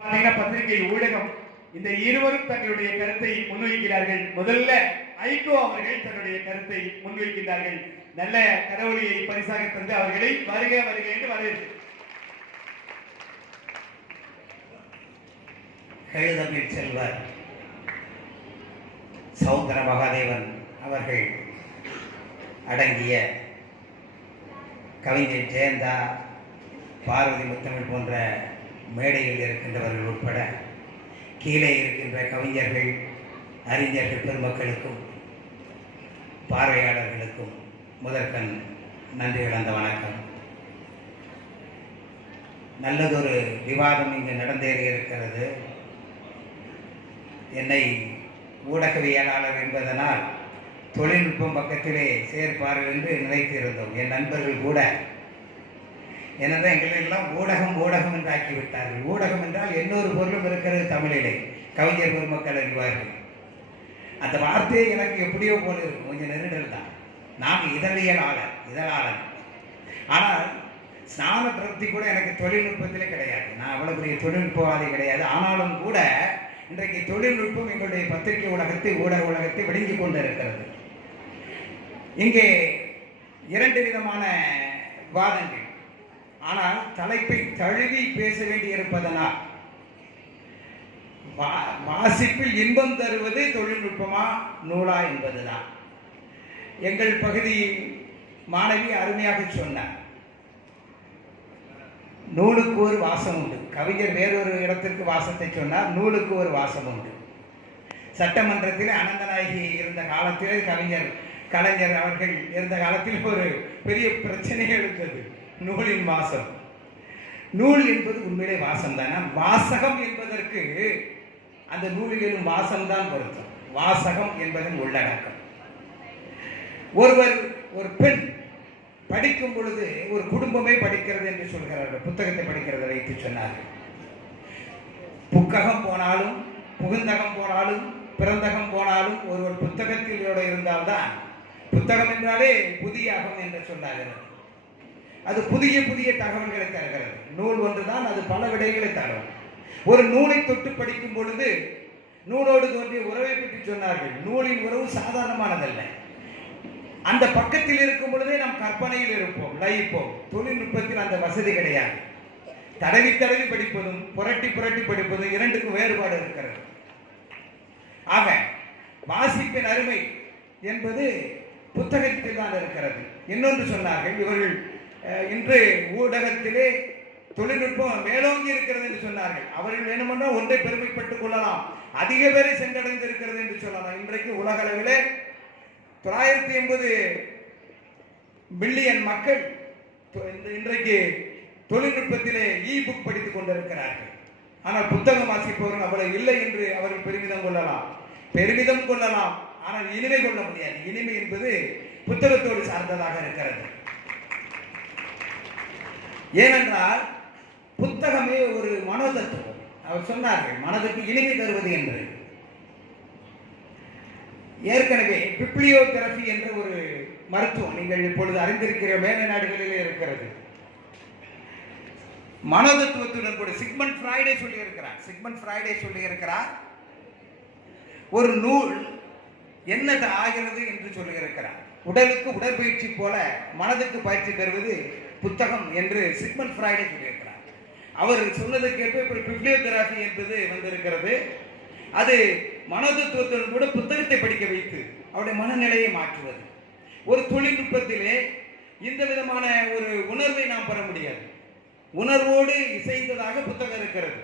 பத்திரிகை ஊடகம் இந்த இருவரும் தங்களுடைய கருத்தை முன்வைக்கிறார்கள். முதல்ல ஐகோ அவர்கள் தன்னுடைய கருத்தை முன்வைக்கிறார்கள் நல்ல கடவுளியை பரிசாக தந்து அவர்களை வருக வருக என்று வரவேற்று கழுதமிழ் செல்வர் சௌந்தர மகாதேவன் அவர்கள் அடங்கிய கவிஞர் ஜெயந்தா பார்வதி முத்தமிழ் போன்ற மேடையில் இருக்கின்றவர்கள் உட்பட கீழே இருக்கின்ற கவிஞர்கள் அறிஞர்கள் பெருமக்களுக்கும் பார்வையாளர்களுக்கும் முதற்கண் நன்றி கலந்த வணக்கம். நல்லதொரு விவாதம் இங்கு நடந்தேறி இருக்கிறது. என்னை ஊடகவியலாளர் என்பதனால் தொழில்நுட்பம் பக்கத்திலே சேர்ப்பார்கள் என்று நினைத்திருந்தோம். என் நண்பர்கள் கூட ஏனென்றால் எங்களை எல்லாம் ஊடகம் ஊடகம் என்று ஆக்கிவிட்டார்கள் ஊடகம் என்றால் இன்னொரு பொருளும் இருக்கிறது தமிழிலே. கவிஞர் பெருமக்கள் அறிவார்கள். அந்த வார்த்தையை எனக்கு எப்படியோ போல இருக்கும். கொஞ்சம் நெருடல் தான். நான் இதழியலாளர் இதழாளர் ஆனால் ஸ்நான திருப்தி கூட எனக்கு தொழில்நுட்பத்திலே கிடையாது. நான் அவ்வளோ பெரிய தொழில்நுட்பவாதி கிடையாது. ஆனாலும் கூட இன்றைக்கு தொழில்நுட்பம் எங்களுடைய பத்திரிகை உலகத்தை ஊடக உலகத்தை விழுங்கிக் கொண்டிருக்கிறது. இங்கே இரண்டு விதமான வாதங்கள். ஆனால் தலைப்பை தழுவி பேச வேண்டியிருப்பதனால். வா- வாசிப்பில் இன்பம் தருவது தொழில்நுட்பமா? நூலா என்பதுதான். எங்கள் பகுதி மாணவி அருமையாக சொன்னார். நூலுக்கு ஒரு வாசம் உண்டு. கவிஞர் வேறொரு இடத்திற்கு வாசத்தை சொன்னார். நூலுக்கு ஒரு வாசம் உண்டு. சட்டமன்றத்தில் அனந்தநாயகி இருந்த காலத்திலே கவிஞர் கலைஞர் அவர்கள் இருந்த காலத்தில் ஒரு பெரிய பிரச்சனை எழுந்தது நூலின் வாசம். நூல் என்பது உண்மையிலே வாசம் தானே வாசகம் என்பதற்கு அந்த நூலிலும் வாசம்தான் பொருத்தம். வாசகம் என்பதன் உள்ளடக்கம். ஒருவர் ஒரு பெண் படிக்கும் பொழுது ஒரு குடும்பமே படிக்கிறது என்று சொல்கிறார்கள். புத்தகத்தை படிக்கிறதை வைத்து சொன்னார்கள். புக்ககம் போனாலும் புகுந்தகம் போனாலும் பிறந்தகம் போனாலும் ஒருவர் புத்தகத்திலோட இருந்தால்தான் புத்தகம் என்றாலே புதிய அகம் என்று சொன்னார்கள். அது புதிய புதிய தகவல்களை தருகிறது. நூல் ஒன்றுதான் அது பல விடைகளை தரும். ஒரு நூலை தொட்டு படிக்கும் பொழுது நூலோடு தோன்றிய உறவை பற்றி சொன்னார்கள். நூலின் உறவு சாதாரணமானதல்ல. அந்த பக்கத்தில் இருக்கும் பொழுதே நாம் கற்பனையில் இருப்போம் லயிப்போம். தொழில்நுட்பத்தில் அந்த வசதி கிடையாது. தடவி தடவி படிப்பதும் புரட்டி புரட்டி படிப்பதும் இரண்டுக்கும் வேறுபாடு இருக்கிறது. ஆக வாசிப்பின் அருமை என்பது புத்தகத்தில் தான் இருக்கிறது. இன்னொன்று சொன்னார்கள் இவர்கள் இன்று ஊடகத்திலே தொழில்நுட்பம் மேலோங்கி இருக்கிறது என்று சொன்னார்கள். அவர்கள் வேணுமென்றால் ஒன்றை பெருமைப்பட்டுக் கொள்ளலாம். அதிக பேரை சென்றடைந்து இருக்கிறது என்று சொல்லலாம். இன்றைக்கு உலக அளவிலே தொள்ளாயிரத்தி எண்பது பில்லியன் மக்கள் இந்த- இன்றைக்கு தொழில்நுட்பத்திலே இ புக் படித்துக் கொண்டிருக்கிறார்கள். ஆனால் புத்தகம் வாசிப்பவர்கள் அவ்வளவு இல்லை என்று அவர்கள் பெருமிதம் கொள்ளலாம். பெருமிதம் கொள்ளலாம். ஆனால் இனிமை கொள்ள முடியாது. இனிமை என்பது புத்தகத்தோடு சார்ந்ததாக இருக்கிறது. ஏனென்றால் புத்தகமே ஒரு மனோதத்துவம். அவர் சொன்னார்கள் மனதுக்கு இனிமை தருவது என்று ஏற்கனவே பிப்ளியோதெரபி என்ற ஒரு மருத்துவம் நீங்கள் இப்பொழுது அறிந்திருக்கிற மேல நாடுகளிலே இருக்கிறது. மனோதத்துவத்துடன் கூட சிக்மன் ஃப்ராய்டே சொல்லி சிக்மன் ஃப்ராய்டே சொல்லி இருக்கிறார் ஒரு நூல் என்னது ஆகிறது என்று சொல்லியிருக்கிறார். உடலுக்கு உடற்பயிற்சி போல மனதுக்கு பயிற்சி தருவது புத்தகம் என்று சிக்மண்ட் ஃப்ராய்டே சொல்லியிருக்கிறார். அவர் சொன்னதுக்கேற்ப இப்படி பிப்ளியோதெரபி என்பது வந்திருக்கிறது. அது மனோதத்துவத்துடன் கூட புத்தகத்தை படிக்க வைத்து அவருடைய மனநிலையை மாற்றுவது. ஒரு தொழில்நுட்பத்திலே இந்த விதமான ஒரு உணர்வை நாம் பெற முடியாது. உணர்வோடு இசைந்ததாக புத்தகம் இருக்கிறது.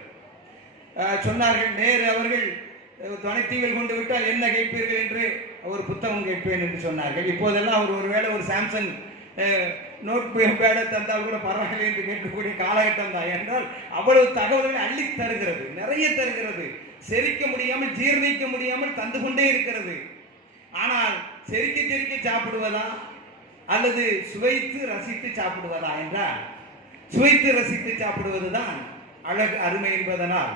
சொன்னார்கள் நேரு அவர்கள் அஹ், தொலைத்தீவில் கொண்டு விட்டால் என்ன கேட்பீர்கள்? என்று ஒரு புத்தகம் கேட்பேன் என்று சொன்னார்கள். இப்போதெல்லாம் அவர் ஒருவேளை ஒரு சாம்சங் நோட் பேடை தந்தால் கூட பரவாயில்லை என்று கேட்கக்கூடிய காலகட்டம் தான். என்றால் அவ்வளவு தகவல்களை அள்ளி தருகிறது. நிறைய தருகிறது. செரிக்க முடியாமல் ஜீர்ணிக்க முடியாமல் தந்து கொண்டே இருக்கிறது. ஆனால் செரிக்க செரிக்க சாப்பிடுவதா? அல்லது சுவைத்து ரசித்து சாப்பிடுவதா என்றால் சுவைத்து ரசித்து சாப்பிடுவது தான் அழகு அருமை என்பதனால்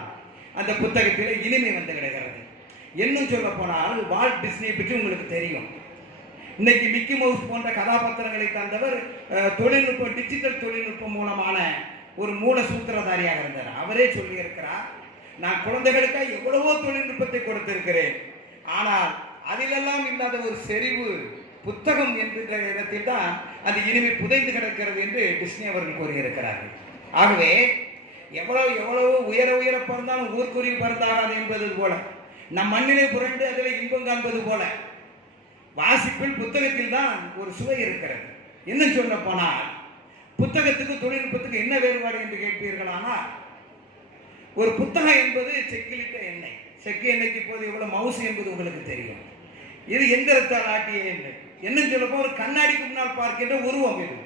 அந்த புத்தகத்தில் இனிமை வந்து கிடக்கிறது. இன்னும் சொல்ல போனால் வால்ட் டிஸ்னியை பற்றி உங்களுக்கு தெரியும். இன்னைக்கு மிக்கி மவுஸ் போன்ற கதாபாத்திரங்களை தந்தவர் தொழில்நுட்பம் டிஜிட்டல் தொழில்நுட்பம் மூலமான ஒரு மூல சூத்திரதாரியாக இருந்தார். அவரே சொல்லியிருக்கிறார் நான் குழந்தைகளுக்காக எவ்வளவோ தொழில்நுட்பத்தை கொடுத்திருக்கிறேன். ஆனால் அதிலெல்லாம் இல்லாத ஒரு செறிவு புத்தகம் என்கின்ற இடத்தில் தான் அது இனிமே புதைந்து கிடக்கிறது என்று கிருஷ்ணி அவர்கள் கூறியிருக்கிறார்கள். ஆகவே எவ்வளவு எவ்வளவு உயர உயர பிறந்தாலும் ஊர்க்குருவி பறந்தாகாது என்பது போல நம் மண்ணிலே புரண்டு அதில் இன்பம் காண்பது போல வாசிப்பில் புத்தகத்தில் தான் ஒரு சுவை இருக்கிறது. என்ன சொல்ல போனால் புத்தகத்துக்கு தொழில்நுட்பத்துக்கு என்ன வேறுபாடு என்று கேட்பீர்களானால் ஒரு புத்தகம் என்பது செக்கிலிட்ட எண்ணெய். செக்கு எண்ணெய்க்கு இப்போது எவ்வளவு மவுசு என்பது உங்களுக்கு தெரியும். இது எந்திரத்தால் ஆட்டிய எண்ணெய். என்ன சொல்லப்போ ஒரு கண்ணாடிக்கு முன்னால் பார்க்கின்ற உருவம் இது.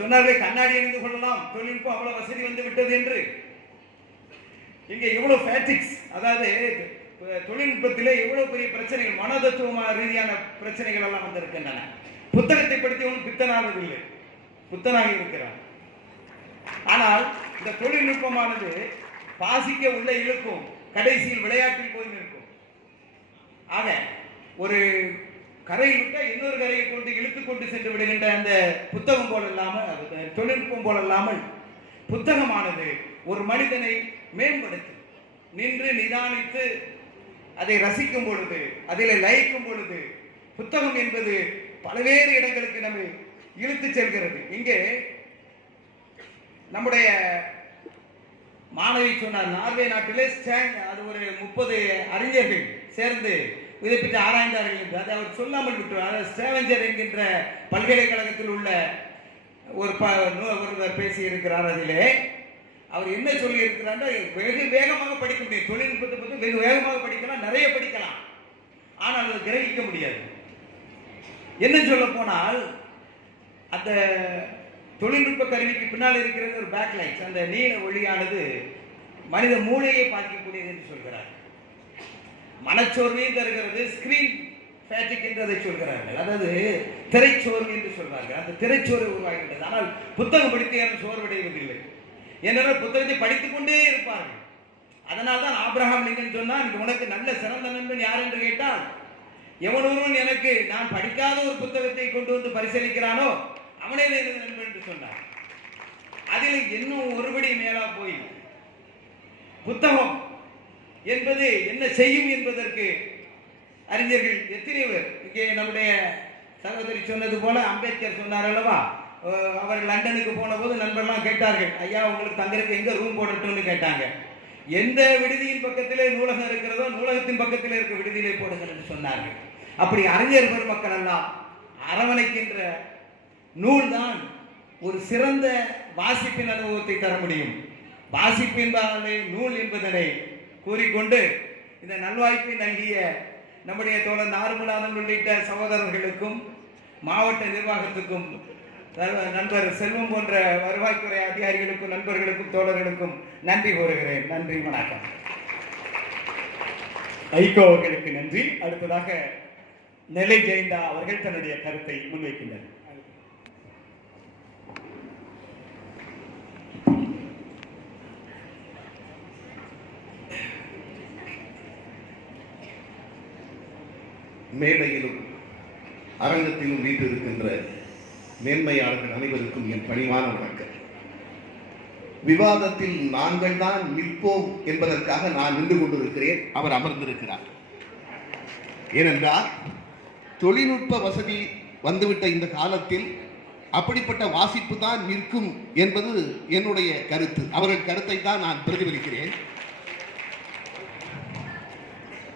சொன்னார்களே கண்ணாடி அணிந்து கொள்ளலாம். தொழில்நுட்பம் அவ்வளவு வசதி வந்து விட்டது என்று. இங்கே எவ்வளவு ஃபேட்டிக்ஸ் அதாவது தொழில்நுட்பத்திலே எவ்வளவு பெரிய பிரச்சனைகள் மனதத்துவ ரீதியான பிரச்சனைகள் எல்லாம் வந்திருக்கின்றன. புத்தகத்தை படித்து ஒன்றும் பித்தனாவதில்லை புத்தனாக இருக்கிறான். ஆனால் இந்த தொழில்நுட்பமானது பாசிக்க உள்ள இழுக்கும் கடைசியில் விளையாட்டில் போய் நிற்கும். ஆக ஒரு கரையில் விட்டால் இன்னொரு கரையை கொண்டு இழுத்து கொண்டு சென்று விடுகின்ற அந்த புத்தகம் போல இல்லாமல் தொழில்நுட்பம் போல இல்லாமல் புத்தகமானது ஒரு மனிதனை மேம்படுத்தும் நின்று நிதானித்து அதை ரசிக்கும் பொழுது அதில் லயிக்கும் பொழுது புத்தகம் என்பது பல்வேறு இடங்களுக்கு நம்மை இழுத்து செல்கிறது. இங்கே நம்முடைய மாணவி சொன்னார் நார்வே நாட்டிலே ஸ்டாங் அது ஒரு முப்பது அறிஞர்கள் சேர்ந்து இதை பற்றி ஆராய்ந்தார்கள் என்று. அதை அவர் சொல்லாமல் விட்டுவார் அதாவது ஸ்டேவஞ்சர் என்கின்ற பல்கலைக்கழகத்தில் உள்ள ஒரு ப நூ- ஒருவர் பேசியிருக்கிறார் அதிலே. அவர் என்ன சொல்லி இருக்கிறார் வெகு வேகமாக படிக்க முடியும் தொழில்நுட்பத்தை பற்றி வெகு வேகமாக படிக்கலாம் நிறைய படிக்கலாம். ஆனால் அதை கிரகிக்க முடியாது. என்ன சொல்ல போனால் அந்த தொழில்நுட்ப கருவிக்கு பின்னால் இருக்கிறது ஒரு பேக்லைட்ஸ் அந்த நீல ஒளியானது மனித மூளையை பாதிக்கக்கூடியது என்று சொல்கிறார். மனச்சோர்வையும் தருகிறது ஸ்கிரீன் ஃபேட்டிக் என்று அதை சொல்கிறார்கள். அதாவது திரைச்சோர்வு என்று சொல்கிறார்கள் அந்த திரைச்சோர்வு உருவாகின்றது ஆனால் புத்தகம் படித்து யாரும் சோர்வடைவதில்லை. ஏனென்றால் புத்தகத்தை படித்துக் கொண்டே இருப்பார்கள்? அதனால் தான் ஆப்ரஹாம் லிங்கன் சொன்னால் உனக்கு நல்ல சிறந்த நண்பன் யார் என்று கேட்டால் எவன் ஒருவன் எனக்கு நான் படிக்காத ஒரு புத்தகத்தை கொண்டு வந்து பரிசீலிக்கிறானோ அவனே எனது நண்பன் என்று சொன்னார் அதில் இன்னும் ஒருபடி மேலா போய் புத்தகம் என்பது என்ன செய்யும் என்பதற்கு அறிஞர்கள் எத்தனை பேர்? இங்கே நம்முடைய சகோதரி சொன்னது போல அம்பேத்கர் சொன்னார் அல்லவா? அவர் லண்டனுக்கு போன போது நண்பர்லாம் கேட்டார்கள் ஐயா உங்களுக்கு தங்கறதுக்கு எங்கே ரூம் போடட்டும்னு கேட்டாங்க. எந்த விடுதியின் பக்கத்திலே நூலகம் இருக்கிறதோ நூலகத்தின் பக்கத்தில் இருக்க விடுதியிலே போடுங்கள்னு சொன்னார்கள். அப்படி அறிஞர் பெருமக்கள் எல்லாம் அரவணைக்கின்ற நூல் தான் ஒரு சிறந்த வாசிப்பின் அனுபவத்தை தர முடியும். வாசிப்பின்பாலே நூல் என்பதனை கூறிக்கொண்டு இந்த நல்வாய்ப்பை நல்கிய நம்முடைய தோழன் நார்மலாதன் உள்ளிட்ட சகோதரர்களுக்கும் மாவட்ட நிர்வாகத்துக்கும் நண்பர் செல்வம் போன்ற வருவாய்த்துறை அதிகாரிகளுக்கும் நண்பர்களுக்கும் தோழர்களுக்கும் நன்றி கூறுகிறேன். நன்றி வணக்கம். ஐகோ அவர்களுக்கு நன்றி. அடுத்ததாக நெல்லை ஜெயந்தா அவர்கள் தன்னுடைய கருத்தை முன்வைக்கின்றனர். மேடையிலும் அரங்கத்திலும் வீட்டிருக்கின்ற மேன்மையாளர்கள் அனைவருக்கும் என் பணிவான வணக்கம். விவாதத்தில் நாங்கள் தான் நிற்போம் என்பதற்காக நான் நின்று கொண்டிருக்கிறேன். அவர் அமர்ந்திருக்கிறார். ஏனென்றால் தொழில்நுட்ப வசதி வந்துவிட்ட இந்த காலத்தில் அப்படிப்பட்ட வாசிப்பு தான் நிற்கும் என்பது என்னுடைய கருத்து. அவர்கள் கருத்தை தான் நான் பிரதிபலிக்கிறேன்.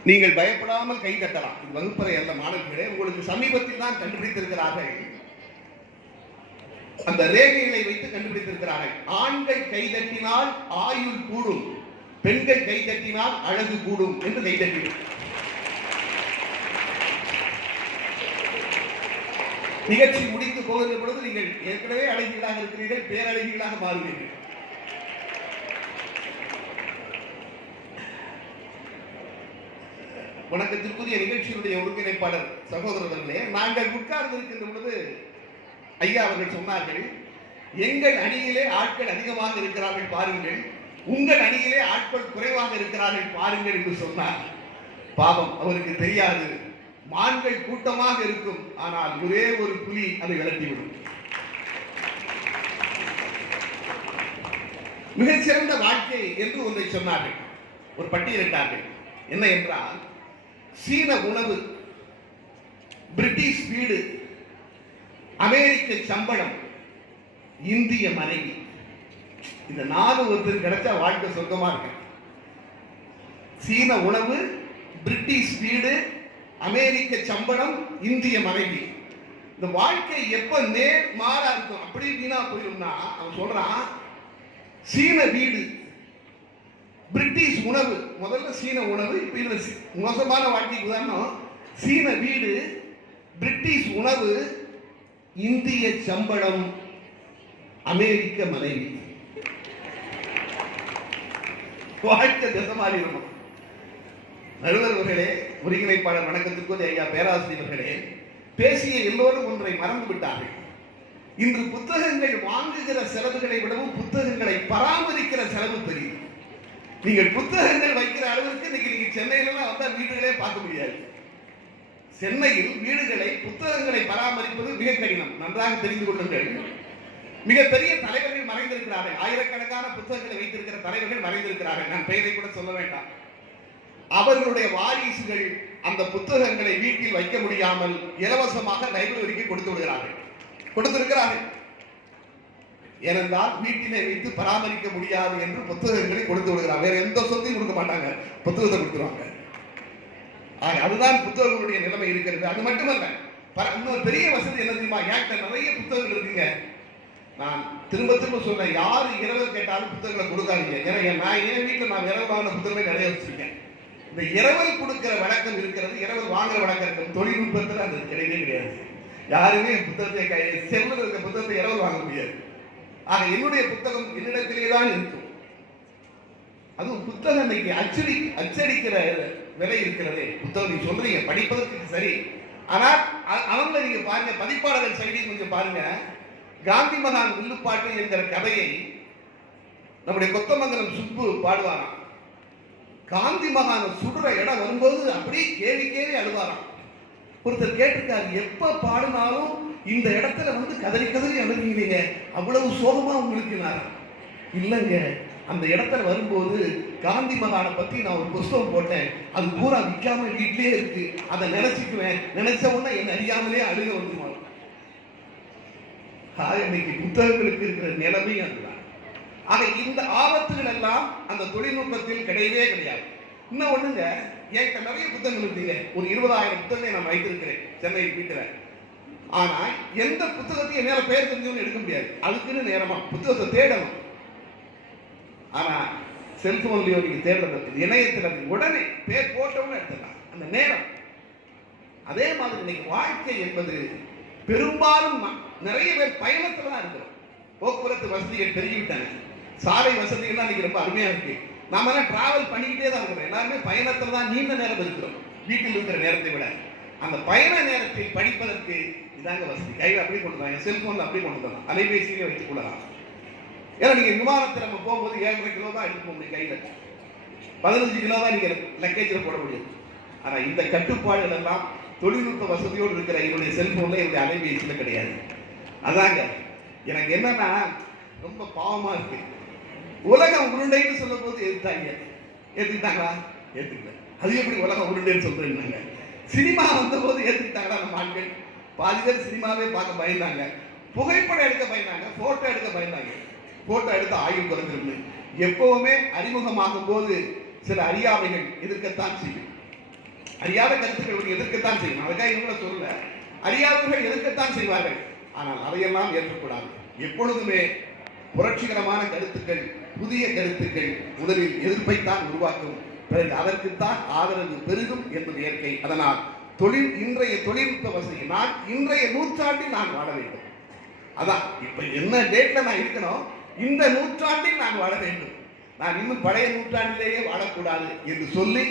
நீங்கள் பயப்படாமல் கை தட்டலாம். வகுப்பறை அல்ல மாணவர்களே. உங்களுக்கு சமீபத்தில் தான் கண்டுபிடித்திருக்கிறார்கள். அந்த ரேகைகளை வைத்து கண்டுபிடித்திருக்கிறார்கள். ஆண்கள் கைதட்டினால் ஆயுள் கூடும் பெண்கள் கைதட்டினால் அழகு கூடும் என்று கை நிகழ்ச்சி முடித்து போகின்ற பொழுது நீங்கள் ஏற்கனவே அழகிகளாக இருக்கிறீர்கள் பேரழகிகளாக மாறுவீர்கள். வணக்கத்திற்குரிய நிகழ்ச்சியினுடைய ஒருங்கிணைப்பாளர் சகோதரர்களே நாங்கள் உட்கார்ந்து இருக்கின்ற பொழுது ஐயா அவர்கள் சொன்னார்கள் எங்கள் அணியிலே ஆட்கள் அதிகமாக இருக்கிறார்கள் பாருங்கள் உங்கள் அணியிலே ஆட்கள் குறைவாக இருக்கிறார்கள் பாருங்கள் என்று சொன்னார். பாவம் அவருக்கு தெரியாது. மான்கள் கூட்டமாக இருக்கும் ஆனால் ஒரே ஒரு புலி அதை விளக்கிவிடும் மிகச்சிறந்த வாழ்க்கை என்று ஒன்றை சொன்னார்கள். ஒரு பட்டியலிட்டார்கள் என்ன என்றால் சீன உணவு பிரிட்டிஷ் வீடு அமெரிக்க சம்பளம் இந்திய மனைவி. இந்த நாலு ஒருத்தர் கிடைச்சா வாழ்க்கை சொந்தமா இருக்கு. சீன உணவு பிரிட்டிஷ் வீடு அமெரிக்க சம்பளம் இந்திய மனைவி. இந்த வாழ்க்கை எப்ப நேர் மாறா இருக்கும்? அப்படி வீணா போயிடும்னா அவன் சொல்றான் சீன வீடு பிரிட்டிஷ் உணவு. முதல்ல சீன உணவு இப்ப இதுல மோசமான வாழ்க்கைக்கு உதாரணம். சீன வீடு பிரிட்டிஷ் உணவு இந்திய சம்பளம் அமெரிக்க மனைவி. வாழ்க்கை திசமாறி இருக்கும். நடுவர்களே ஒருங்கிணைப்பாளர் வணக்கத்துக்கு ஐயா பேராசிரியர்களே பேசிய எல்லோரும் ஒன்றை மறந்து விட்டார்கள் இன்று புத்தகங்கள் வாங்குகிற செலவுகளை விடவும் புத்தகங்களை பராமரிக்கிற செலவு பெரியது. நீங்கள் புத்தகங்கள் வைக்கிற அளவுக்கு இன்னைக்கு நீங்க சென்னையில எல்லாம் வந்தா வீடுகளே பார்க்க முடியாது. சென்னையில் வீடுகளை புத்தகங்களை பராமரிப்பது மிக கடினம். நன்றாக தெரிந்து கொள்ளுங்கள். மிகப்பெரிய தலைவர்கள் மறைந்திருக்கிறார்கள். ஆயிரக்கணக்கான புத்தகங்களை வைத்திருக்கிற தலைவர்கள் மறைந்திருக்கிறார்கள். நான் பெயரை கூட சொல்ல வேண்டாம். அவர்களுடைய வாரிசுகள் அந்த புத்தகங்களை வீட்டில் வைக்க முடியாமல் இலவசமாக லைப்ரரிக்கு கொடுத்து விடுகிறார்கள். கொடுத்திருக்கிறார்கள். ஏனென்றால் வீட்டிலே வைத்து பராமரிக்க முடியாது என்று புத்தகங்களை கொடுத்து விடுகிறார் வேற எந்த சொத்தையும் கொடுக்க மாட்டாங்க. புத்தகத்தை கொடுத்துருவாங்க. ஆக, அதுதான் புத்தகங்களுடைய நிலைமை இருக்கிறது. அது மட்டுமல்ல பர- இன்னொரு பெரிய வசதி என்ன தெரியுமா? ஏன்ட்ட நிறைய புத்தகங்கள் இருக்குங்க. நான் திரும்ப திரும்ப சொல்றேன் யாரு இரவு கேட்டாலும் புத்தகங்களை கொடுக்காதீங்க. ஏன்னா நான் என் வீட்டில் நான் இரவு வாங்கின புத்தகங்களை நிறைய வச்சிருக்கேன். இந்த இரவல் கொடுக்கிற வழக்கம் இருக்கிறது இரவல் வாங்குற வழக்கம் இருக்கிறது. தொழில்நுட்பத்தில் அது கிடையவே கிடையாது. யாருமே என் புத்தகத்தை செல்வதற்கு புத்தகத்தை இரவல் வாங்க முடியாது. ஆக என்னுடைய புத்தகம் என்னிடத்திலே தான் இருக்கும். அதுவும் புத்தகம் இன்னைக்கு அச்சடி அச்சடிக்கிற விலை இருக்கிறதே. புத்தகம் நீங்க சொல்றீங்க படிப்பதற்கு சரி. ஆனால் அ- அவங்க நீங்க பாருங்க பதிப்பாளர்கள் சைடி கொஞ்சம் பாருங்க. காந்தி மகான் வில்லுப்பாட்டு என்கிற கதையை நம்முடைய கொத்தமங்கலம் சுப்பு பாடுவாராம். காந்தி மகான் சுடுற இடம் வரும்போது அப்படியே கேள்வி கேள்வி அழுவாராம். ஒருத்தர் கேட்டிருக்காரு எப்ப பாடினாலும் இந்த இடத்துல வந்து கதறி கதறி அழுகிறீங்க. அவ்வளவு சோகமா உங்களுக்கு நான் இல்லைங்க அந்த இடத்துல வரும்போது காந்தி மகானை பற்றி நான் ஒரு புஸ்தகம் போட்டேன். அது பூரா விற்காம வீட்லயே இருக்கு. அதை நினைச்சுக்குவேன். நினைச்ச உடனே என்ன அறியாமலே அழுக வந்துருவாங்க ஆக இன்னைக்கு புத்தகங்களுக்கு இருக்கிற நிலைமை அதுதான். ஆக இந்த ஆபத்துகள் எல்லாம் அந்த தொழில்நுட்பத்தில் கிடையவே கிடையாது. இன்னும் ஒண்ணுங்க என்கிட்ட நிறைய புத்தகங்கள் இருக்குங்க. ஒரு இருபதாயிரம் புத்தகங்களை நான் வைத்திருக்கிறேன் சென்னை வீட்டில். ஆனா எந்த புத்தகத்தையும் என்னால் பெயர் தெரிஞ்சவங்க எடுக்க முடியாது. அதுக்குன்னு நேரமா புத்தகத்தை தேடணும். ஆனா செல்போன்லயோ நீங்க தேடுறது இணையத்துல உடனே பேர் போட்டவங்க எடுத்துக்கலாம். அந்த நேரம். அதே மாதிரி இன்னைக்கு வாழ்க்கை என்பது பெரும்பாலும் நிறைய பேர் பயணத்துல தான் இருக்கிறோம். போக்குவரத்து வசதிகள் பெருகிவிட்டாங்க சாலை வசதிகள்லாம் இன்னைக்கு ரொம்ப அருமையா இருக்கு. நாம எல்லாம் டிராவல் பண்ணிக்கிட்டே தான் இருக்கிறோம். எல்லாருமே பயணத்துல தான் நீண்ட நேரம் இருக்கிறோம். வீட்டில் இருக்கிற நேரத்தை விட. அந்த பயண நேரத்தை படிப்பதற்கு இதாங்க வசதி. கையில் அப்படியே கொண்டு வராங்க செல்போன்ல அப்படியே கொண்டு வரலாம் அலைபேசியிலே வைத்துக் கொள்ளலாம். ஏன்னா நீங்க விமானத்தில் நம்ம போகும்போது ஏழரை கிலோ தான் எடுத்து போக முடியும் கையில. பதினஞ்சு கிலோ தான் நீங்க லக்கேஜில் போட முடியும். ஆனா இந்த கட்டுப்பாடுகள் எல்லாம் தொழில்நுட்ப வசதியோடு இருக்கிற என்னுடைய செல்போன்ல என்னுடைய அலைபேசியில் கிடையாது. அதாங்க எனக்கு என்னன்னா ரொம்ப பாவமா இருக்கு. உலகம் உருண்டைன்னு சொல்லும் போது எதிர்த்தாங்க ஏத்துக்கிட்டாங்களா ஏத்துக்கல அது எப்படி உலகம் உருண்டைன்னு சொல்றேன்னாங்க சினிமா வந்த போது ஏத்துக்கிட்டாங்களா நம்ம ஆட்கள்? பாதி பேர் சினிமாவே பார்க்க பயந்தாங்க. புகைப்படம் எடுக்க பயந்தாங்க போட்டோ எடுக்க பயந்தாங்க. போட்டோ எடுத்து ஆயுள் குறைஞ்சிருந்து எப்பவுமே அறிமுகமாகும் போது சில அறியாமைகள் எதிர்க்கத்தான் செய்யும். அறியாத கருத்துக்கள் எதிர்க்கத்தான் செய்யும். அதுக்காக இவங்கள சொல்ல அறியாதவர்கள் எதிர்க்கத்தான் செய்வார்கள். ஆனால் அதையெல்லாம் ஏற்கக்கூடாது எப்பொழுதுமே புரட்சிகரமான கருத்துக்கள் புதிய கருத்துக்கள் முதலில் எதிர்ப்பைத்தான் உருவாக்கும். பிறகு அதற்குத்தான் ஆதரவு பெருகும் என்பது இயற்கை. அதனால் தொழில் இன்றைய தொழில்நுட்ப வசதி நான் இன்றைய நூற்றாண்டில் நான் வாழ வேண்டும். அதான் இப்ப என்ன டேட்ல நான் இருக்கணும்? இந்த நூற்றாண்டில் நான் வாழ வேண்டும். நான் இன்னும் பழைய நூற்றாண்டிலேயே வாழக்கூடாது என்று சொல்லி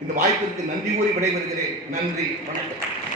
இந்த வாய்ப்பிற்கு நன்றி கூறி விடைபெறுகிறேன். நன்றி வணக்கம்.